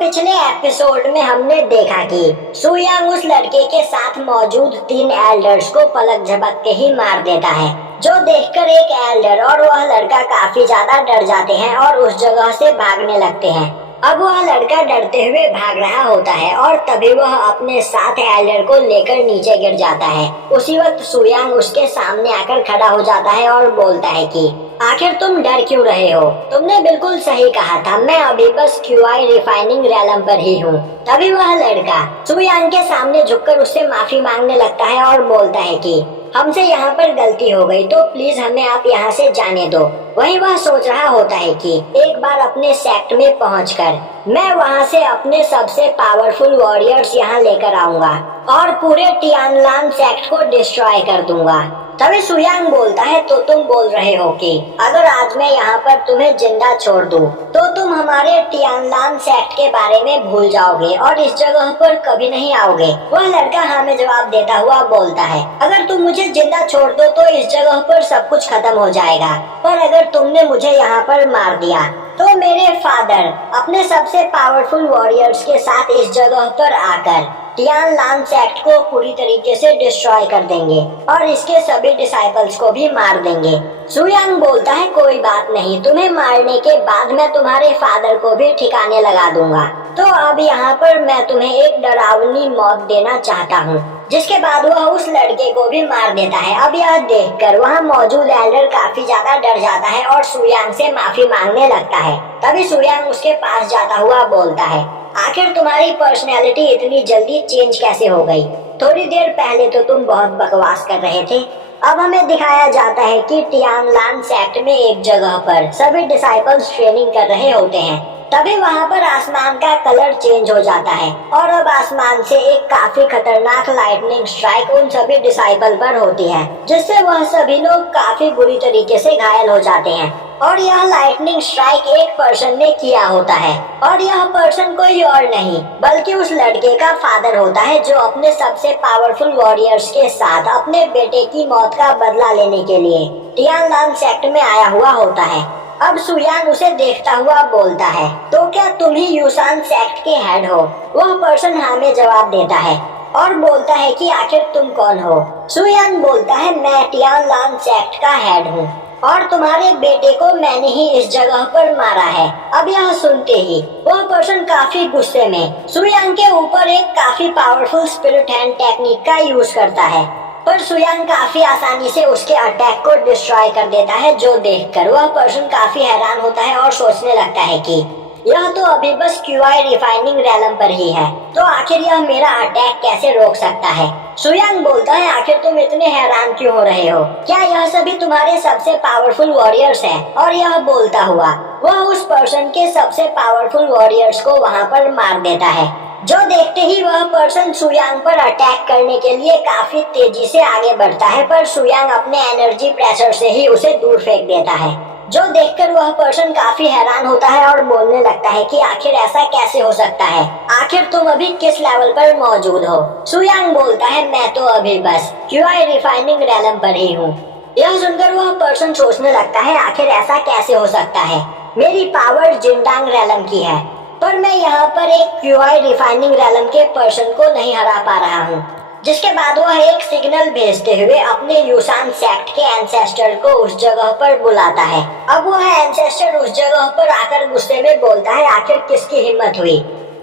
पिछले एपिसोड में हमने देखा कि सुयांग उस लड़के के साथ मौजूद 3 एल्डर्स को पलक झपक के ही मार देता है, जो देखकर एक एल्डर और वह लड़का काफी ज्यादा डर जाते हैं और उस जगह से भागने लगते हैं। अब वह लड़का डरते हुए भाग रहा होता है और तभी वह अपने साथ एल्डर को लेकर नीचे गिर जाता है। उसी वक्त सुयांग उसके सामने आकर खड़ा हो जाता है और बोलता है कि आखिर तुम डर क्यों रहे हो? तुमने बिल्कुल सही कहा था, मैं अभी बस क्यूआई रिफाइनिंग रैलम पर ही हूँ। तभी वह लड़का सुयांग के सामने झुककर उससे माफी मांगने लगता है और बोलता है कि हमसे यहाँ पर गलती हो गई, तो प्लीज हमें आप यहाँ से जाने दो। वहीं वह सोच रहा होता है कि एक बार अपने सेक्ट में पहुंचकर मैं वहाँ से अपने सबसे पावरफुल वॉरियर्स यहाँ लेकर आऊंगा और पूरे टियानलान सेक्ट को डिस्ट्रॉय कर दूंगा। तभी सुयांग बोलता है, तो तुम बोल रहे हो कि अगर आज मैं यहाँ पर तुम्हें जिंदा छोड़ दूं, तो तुम हमारे टियानलान सेक्ट के बारे में भूल जाओगे और इस जगह पर कभी नहीं आओगे। वह लड़का हाँ में जवाब देता हुआ बोलता है, अगर तुम मुझे जिंदा छोड़ दो तो इस जगह पर सब कुछ खत्म हो जाएगा, पर अगर तुमने मुझे यहाँ पर मार दिया तो मेरे फादर अपने सबसे पावरफुल वॉरियर्स के साथ इस जगह पर आकर टियानलान सेक्ट को पूरी तरीके से डिस्ट्रॉय कर देंगे और इसके सभी डिसाइपल्स को भी मार देंगे। सुयांग बोलता है, कोई बात नहीं, तुम्हें मारने के बाद मैं तुम्हारे फादर को भी ठिकाने लगा दूंगा। तो अब यहाँ पर मैं तुम्हें एक डरावनी मौत देना चाहता हूँ। जिसके बाद वह उस लड़के को भी मार देता है। अब यह देखकर वहाँ मौजूद एल्डर काफी ज्यादा डर जाता है और सुयांग से माफी मांगने लगता है। तभी सुयांग उसके पास जाता हुआ बोलता है, आखिर तुम्हारी पर्सनैलिटी इतनी जल्दी चेंज कैसे हो गई? थोड़ी देर पहले तो तुम बहुत बकवास कर रहे थे। अब हमें दिखाया जाता है कि टियानलान सेक्ट में एक जगह पर सभी डिसाइपल्स ट्रेनिंग कर रहे होते हैं। तभी वहाँ पर आसमान का कलर चेंज हो जाता है और अब आसमान से एक काफी खतरनाक लाइटनिंग स्ट्राइक उन सभी डिसाइपल पर होती है, जिससे वह सभी लोग काफी बुरी तरीके से घायल हो जाते हैं। और यह लाइटनिंग स्ट्राइक एक पर्सन ने किया होता है और यह पर्सन कोई और नहीं बल्कि उस लड़के का फादर होता है, जो अपने सबसे पावरफुल वॉरियर्स के साथ अपने बेटे की मौत का बदला लेने के लिए टियानलान सेक्ट में आया हुआ होता है। अब सुयांग उसे देखता हुआ बोलता है, तो क्या तुम ही यूसान सेक्ट के हेड हो? वह पर्सन हाँ में जवाब देता है और बोलता है कि आखिर तुम कौन हो? सुयांग बोलता है, मैं टियानलान सेक्ट का हेड हूँ और तुम्हारे बेटे को मैंने ही इस जगह पर मारा है। अब यह सुनते ही वह पर्सन काफी गुस्से में सुयांग के ऊपर एक काफी पावरफुल स्पिरिट हैंड टेक्निक का यूज करता है, पर सुयांग काफी आसानी से उसके अटैक को डिस्ट्रॉय कर देता है, जो देखकर वह पर्सन काफी हैरान होता है और सोचने लगता है कि यह तो अभी बस क्यूआई रिफाइनिंग रैलम पर ही है, तो आखिर यह मेरा अटैक कैसे रोक सकता है? सुयांग बोलता है, आखिर तुम इतने हैरान क्यों हो रहे हो? क्या यह सभी तुम्हारे सबसे पावरफुल वॉरियर्स हैं? और यह बोलता हुआ वह उस पर्सन के सबसे पावरफुल वॉरियर्स को वहाँ पर मार देता है, जो देखते ही वह पर्सन सुयांग पर अटैक करने के लिए काफी तेजी से आगे बढ़ता है, पर सुयांग अपने एनर्जी प्रेशर से ही उसे दूर फेंक देता है, जो देखकर वह पर्सन काफी हैरान होता है और बोलने लगता है कि आखिर ऐसा कैसे हो सकता है? आखिर तुम अभी किस लेवल पर मौजूद हो? सुयांग बोलता है, मैं तो अभी बस क्यूआई रिफाइनिंग रैलम पर ही हूँ। यह सुनकर वह पर्सन सोचने लगता है, आखिर ऐसा कैसे हो सकता है? मेरी पावर जिंडांग रैलम की है, पर मैं यहाँ पर एक क्यूआई रिफाइनिंग रैलम के पर्सन को नहीं हरा पा रहा हूँ। जिसके बाद वह एक सिग्नल भेजते हुए अपने यूसान सेक्ट के एंसेस्टर को उस जगह पर बुलाता है। अब वह एंसेस्टर उस जगह पर आकर गुस्से में बोलता है, आखिर किसकी हिम्मत हुई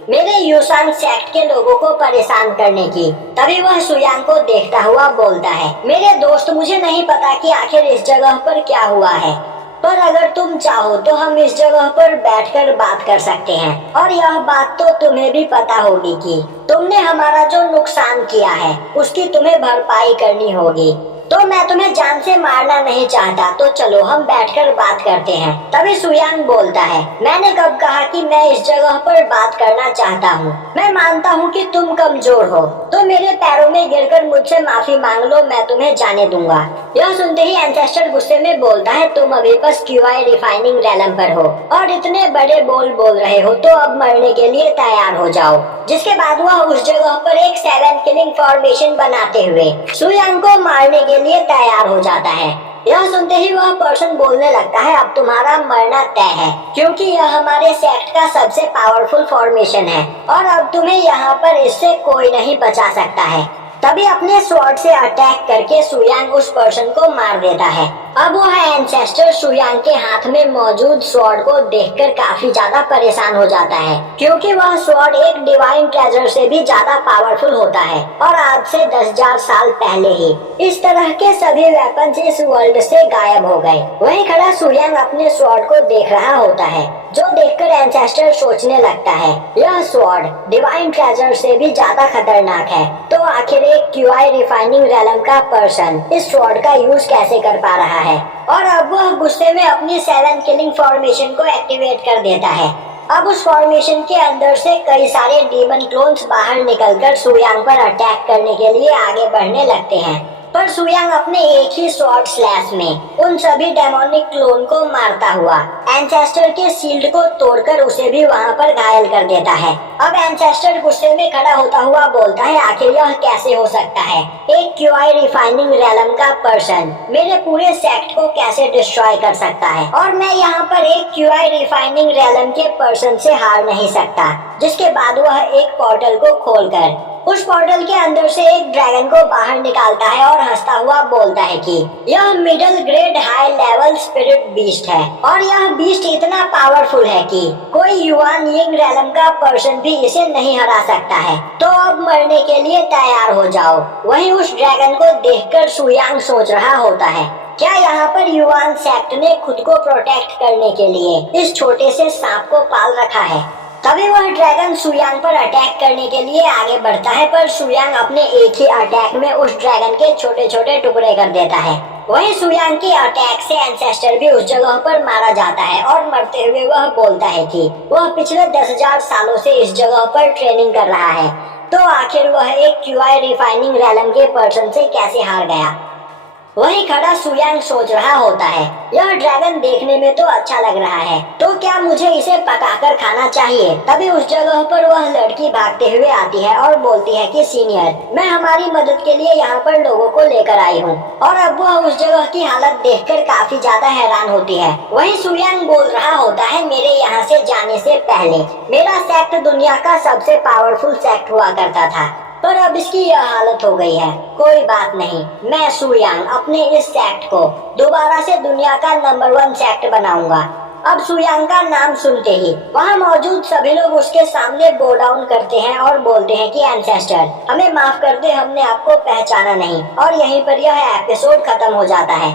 मेरे यूसान सेक्ट के लोगों को परेशान करने की? तभी वह सुयांग को देखता हुआ बोलता है, मेरे दोस्त, मुझे नहीं पता कि आखिर इस जगह पर क्या हुआ है, पर अगर तुम चाहो तो हम इस जगह पर बैठकर बात कर सकते हैं और यह बात तो तुम्हें भी पता होगी कि तुमने हमारा जो नुकसान किया है उसकी तुम्हें भरपाई करनी होगी। तो मैं तुम्हें जान से मारना नहीं चाहता, तो चलो हम बैठकर बात करते हैं। तभी सुयांग बोलता है, मैंने कब कहा कि मैं इस जगह पर बात करना चाहता हूँ? मैं मानता हूँ कि तुम कमजोर हो, तो मेरे पैरों में गिरकर मुझसे माफी मांग लो, मैं तुम्हें जाने दूंगा। यह सुनते ही एंसेस्टर गुस्से में बोलता है, तुम अभी बस क्यूआई रिफाइनिंग रैलम पर हो और इतने बड़े बोल रहे हो, तो अब मरने के लिए तैयार हो जाओ। जिसके बाद वह उस जगह पर एक 7 किलिंग फॉर्मेशन बनाते हुए सुयांग को मारने के लिए तैयार हो जाता है। यह सुनते ही वह पर्सन बोलने लगता है, अब तुम्हारा मरना तय है, क्योंकि यह हमारे सेक्ट का सबसे पावरफुल फॉर्मेशन है और अब तुम्हें यहाँ पर इससे कोई नहीं बचा सकता है। तभी अपने स्वॉर्ड से अटैक करके सुयांग उस पर्सन को मार देता है। अब वह एंसेस्टर सुयांग के हाथ में मौजूद स्वॉर्ड को देखकर काफी ज्यादा परेशान हो जाता है, क्योंकि वह स्वॉर्ड एक डिवाइन ट्रेजर से भी ज्यादा पावरफुल होता है और आज से 10,000 साल पहले ही इस तरह के सभी वेपन्स इस वर्ल्ड से गायब हो गए। वहीं खड़ा सुयांग अपने स्वॉर्ड को देख रहा होता है, जो देखकर एंसेस्टर सोचने लगता है, यह स्वॉर्ड डिवाइन ट्रेजर से भी ज्यादा खतरनाक है, तो आखिर एक क्यूआई रिफाइनिंग रेलम का पर्सन इस स्वॉर्ड का यूज कैसे कर पा रहा है। और अब वह गुस्से में अपनी 7 किलिंग फॉर्मेशन को एक्टिवेट कर देता है। अब उस फॉर्मेशन के अंदर से कई सारे डीमन क्लोन्स बाहर निकलकर सुयांग पर अटैक करने के लिए आगे बढ़ने लगते हैं, पर सुयांग अपने एक ही स्वॉर्ड स्लैश में उन सभी डेमोनिक क्लोन को मारता हुआ एंसेस्टर के शील्ड को तोड़कर उसे भी वहां पर घायल कर देता है। अब एंसेस्टर गुस्से में खड़ा होता हुआ बोलता है, आखिर यह कैसे हो सकता है, एक क्यूआई रिफाइनिंग रेलम का पर्सन मेरे पूरे सेक्ट को कैसे डिस्ट्रॉय कर सकता है, और मैं यहाँ पर एक क्यूआई रिफाइनिंग रेलम के पर्सन से हार नहीं सकता। जिसके बाद वह एक पोर्टल को खोलकर उस पोर्टल के अंदर से एक ड्रैगन को बाहर निकालता है और हंसता हुआ बोलता है कि यह middle grade high level spirit beast है और यह बीस्ट इतना पावरफुल है कि कोई युआन यिंग रेलम का पर्सन भी इसे नहीं हरा सकता है, तो अब मरने के लिए तैयार हो जाओ। वहीं उस ड्रैगन को देखकर सुयांग सोच रहा होता है, क्या यहाँ पर युआन सेक्ट ने खुद को प्रोटेक्ट करने के लिए इस छोटे से सांप को पाल रखा है। तभी वह ड्रैगन सुयांग पर अटैक करने के लिए आगे बढ़ता है, पर सुयांग अपने एक ही अटैक में उस ड्रैगन के छोटे छोटे टुकड़े कर देता है। वहीं सुयांग के अटैक से एंसेस्टर भी उस जगह पर मारा जाता है और मरते हुए वह बोलता है कि वह पिछले 10,000 सालों से इस जगह पर ट्रेनिंग कर रहा है, तो आखिर वह एक क्यूआई रिफाइनिंग रेलम के पर्सन से कैसे हार गया। वहीं खड़ा सुयांग सोच रहा होता है, यह ड्रैगन देखने में तो अच्छा लग रहा है, तो क्या मुझे इसे पकाकर खाना चाहिए। तभी उस जगह पर वह लड़की भागते हुए आती है और बोलती है कि सीनियर, मैं हमारी मदद के लिए यहाँ पर लोगों को लेकर आई हूँ। और अब वह उस जगह की हालत देखकर काफी ज्यादा हैरान होती है। वहीं सुयांग बोल रहा होता है, मेरे यहाँ से जाने से पहले मेरा सेक्ट दुनिया का सबसे पावरफुल सेक्ट हुआ करता था, पर अब इसकी यह हालत हो गई है। कोई बात नहीं, मैं सुयांग अपने इस सेक्ट को दोबारा से दुनिया का नंबर 1 सेक्ट बनाऊंगा। अब सुयांग का नाम सुनते ही वहाँ मौजूद सभी लोग उसके सामने बो डाउन करते हैं और बोलते हैं कि एंसेस्टर, हमें माफ कर दे, हमने आपको पहचाना नहीं। और यहीं पर यह एपिसोड खत्म हो जाता है।